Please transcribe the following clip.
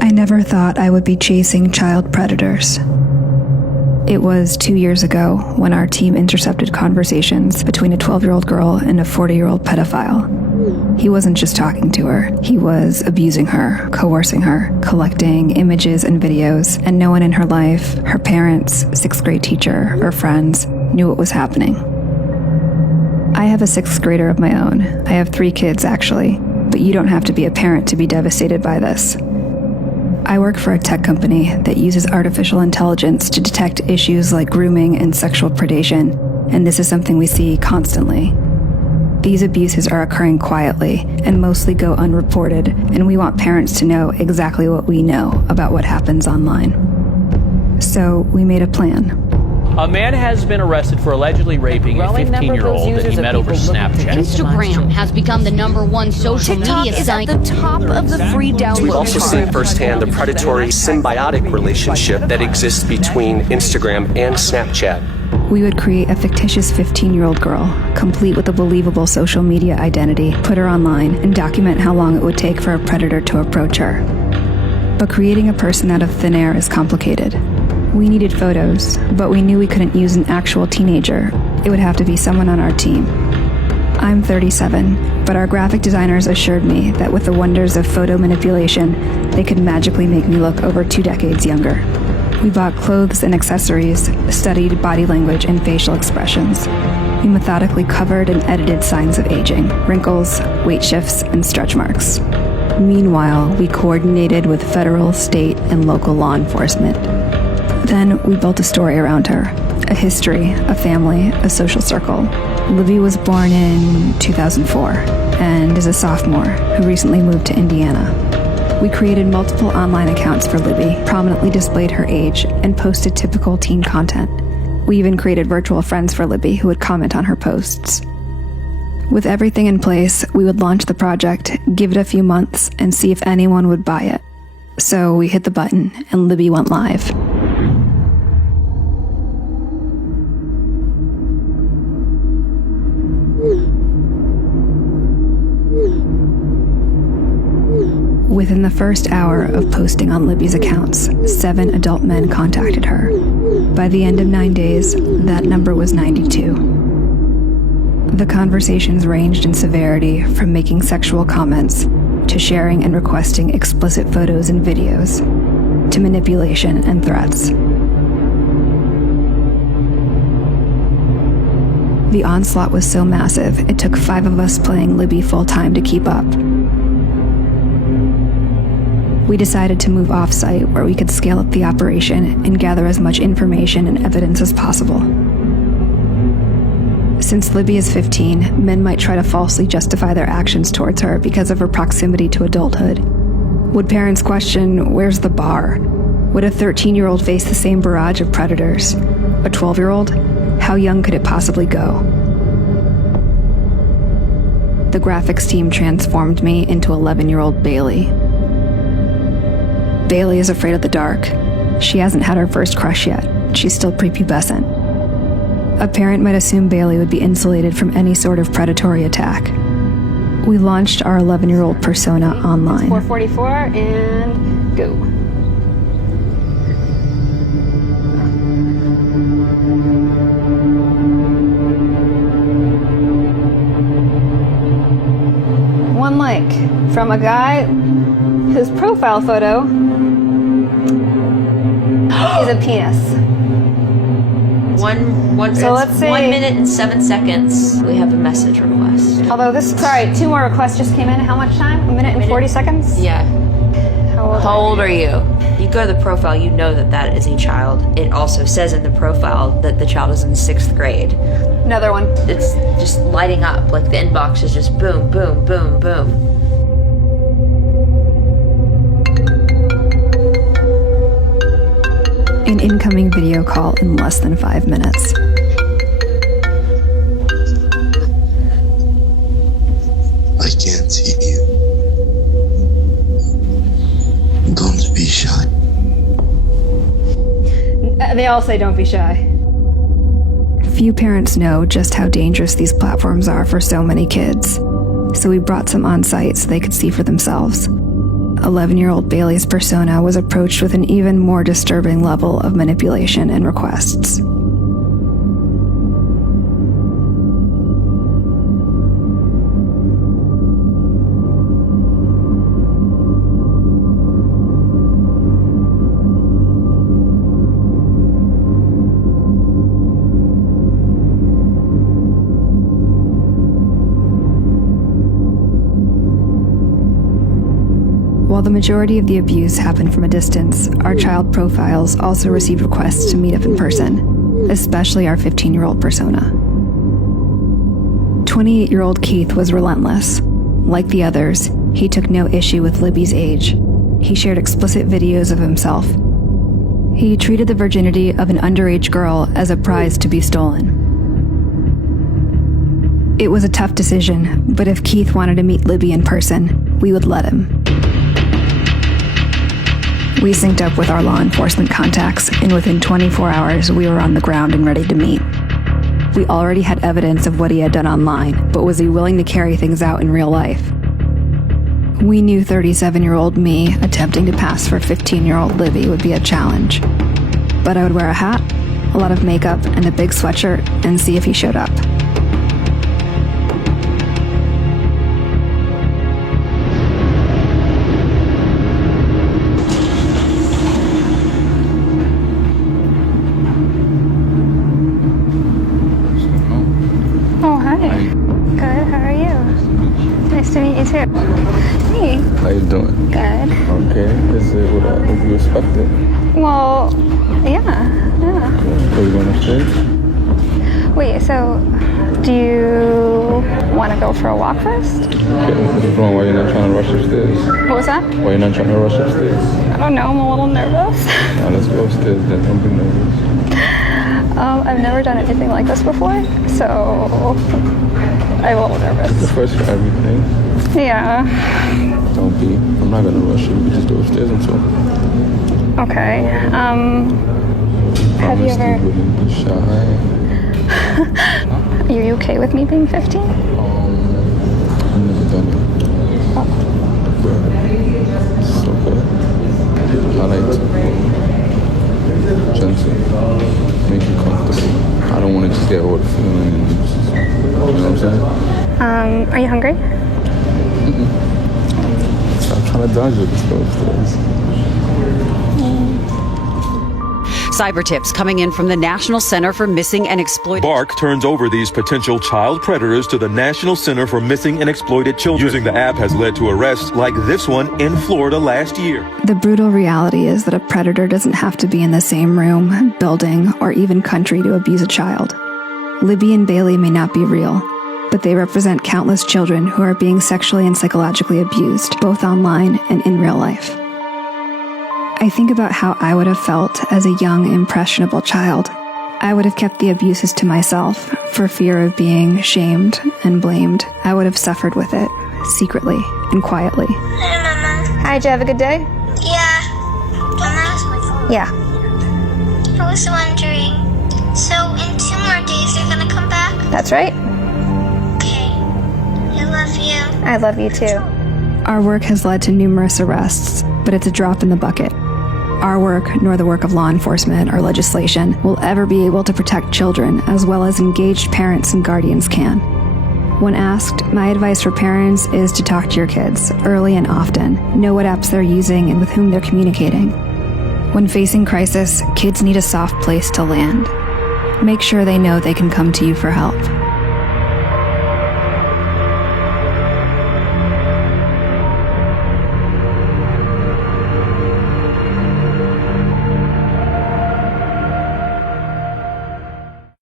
I never thought I would be chasing child predators. It was 2 years ago when our team intercepted conversations between a 12-year-old girl and a 40-year-old pedophile. He wasn't just talking to her, he was abusing her, coercing her, collecting images and videos, and no one in her life, her parents, sixth grade teacher, or friends, knew what was happening. I have a sixth grader of my own. I have 3 kids, actually, but you don't have to be a parent to be devastated by this. I work for a tech company that uses artificial intelligence to detect issues like grooming and sexual predation, and this is something we see constantly. These abuses are occurring quietly and mostly go unreported, and we want parents to know exactly what we know about what happens online. So we made a plan. A man has been arrested for allegedly raping a 15-year-old that he met over Snapchat. Instagram has become the #1 social media site. At the top of the free download. We've also seen firsthand the predatory symbiotic relationship that exists between Instagram and Snapchat. We would create a fictitious 15-year-old girl, complete with a believable social media identity, put her online, and document how long it would take for a predator to approach her. But creating a person out of thin air is complicated. We needed photos, but we knew we couldn't use an actual teenager. It would have to be someone on our team. I'm 37, but our graphic designers assured me that with the wonders of photo manipulation, they could magically make me look over 2 decades younger. We bought clothes and accessories, studied body language and facial expressions. We methodically covered and edited signs of aging, wrinkles, weight shifts, and stretch marks. Meanwhile, we coordinated with federal, state, and local law enforcement. Then we built a story around her, a history, a family, a social circle. Libby was born in 2004 and is a sophomore who recently moved to Indiana. We created multiple online accounts for Libby, prominently displayed her age, and posted typical teen content. We even created virtual friends for Libby who would comment on her posts. With everything in place, we would launch the project, give it a few months, and see if anyone would buy it. So we hit the button, and Libby went live. Within the first hour of posting on Libby's accounts, 7 adult men contacted her. By the end of 9 days, that number was 92. The conversations ranged in severity from making sexual comments to sharing and requesting explicit photos and videos to manipulation and threats. The onslaught was so massive, it took 5 of us playing Libby full-time to keep up. We decided to move off-site where we could scale up the operation and gather as much information and evidence as possible. Since Libby is 15, men might try to falsely justify their actions towards her because of her proximity to adulthood. Would parents question, where's the bar? Would a 13-year-old face the same barrage of predators? A 12-year-old? How young could it possibly go? The graphics team transformed me into 11-year-old Bailey. Bailey is afraid of the dark. She hasn't had her first crush yet. She's still prepubescent. A parent might assume Bailey would be insulated from any sort of predatory attack. We launched our 11-year-old persona online. 444 and go. One like from a guy whose profile photo is a penis. So let's say 1 minute and 7 seconds. We have a message request. Although sorry, 2 more requests just came in. How much time? 1 minute and 40 seconds? Yeah. How old are you? You go to the profile, you know that is a child. It also says in the profile that the child is in 6th grade. Another one. It's just lighting up, like the inbox is just boom, boom, boom, boom. An incoming video call in less than 5 minutes. I can't see you. Don't be shy. They all say don't be shy. Few parents know just how dangerous these platforms are for so many kids, so we brought some on site so they could see for themselves. 11-year-old Bailey's persona was approached with an even more disturbing level of manipulation and requests. While the majority of the abuse happened from a distance, our child profiles also received requests to meet up in person, especially our 15-year-old persona. 28-year-old Keith was relentless. Like the others, he took no issue with Libby's age. He shared explicit videos of himself. He treated the virginity of an underage girl as a prize to be stolen. It was a tough decision, but if Keith wanted to meet Libby in person, we would let him. We synced up with our law enforcement contacts, and within 24 hours, we were on the ground and ready to meet. We already had evidence of what he had done online, but was he willing to carry things out in real life? We knew 37-year-old me attempting to pass for 15-year-old Libby would be a challenge. But I would wear a hat, a lot of makeup, and a big sweatshirt, and see if he showed up. To meet you too. Hey. How you doing? Good. Okay. Is it what you expected? Well, yeah. Are you going upstairs? Wait, so do you want to go for a walk first? Okay. What's wrong? Why you're not trying to rush upstairs? What was that? Why you're not trying to rush upstairs? I don't know. I'm a little nervous. Now let's go upstairs then. Don't be nervous. I've never done anything like this before, so I'm a little nervous. It's the first for everything. Yeah. Don't be. I'm not gonna rush you. We just go upstairs until. Okay. Have you ever? You wouldn't be shy. Are you okay with me being 15? I've never done it. Oh. But it's okay. I like to gentle, make you comfortable. I don't want to just get all the feeling and just, you know what I'm saying? Are you hungry? Stop trying to dodge it. Let's go upstairs. Cyber tips coming in from the National Center for Missing and Exploited. Bark turns over these potential child predators to the National Center for Missing and Exploited Children. Using the app has led to arrests like this one in Florida last year. The brutal reality is that a predator doesn't have to be in the same room, building, or even country to abuse a child. Libby and Bailey may not be real, but they represent countless children who are being sexually and psychologically abused, both online and in real life. I think about how I would have felt as a young, impressionable child. I would have kept the abuses to myself for fear of being shamed and blamed. I would have suffered with it, secretly and quietly. Hi, Mama. Hi, did you have a good day? Yeah. Mama? Yeah. I was wondering, so in 2 more days you're gonna come back? That's right. Okay. I love you. I love you too. Our work has led to numerous arrests, but it's a drop in the bucket. Our work, nor the work of law enforcement or legislation, will ever be able to protect children as well as engaged parents and guardians can. When asked, my advice for parents is to talk to your kids early and often, know what apps they're using and with whom they're communicating. When facing crisis, kids need a soft place to land. Make sure they know they can come to you for help.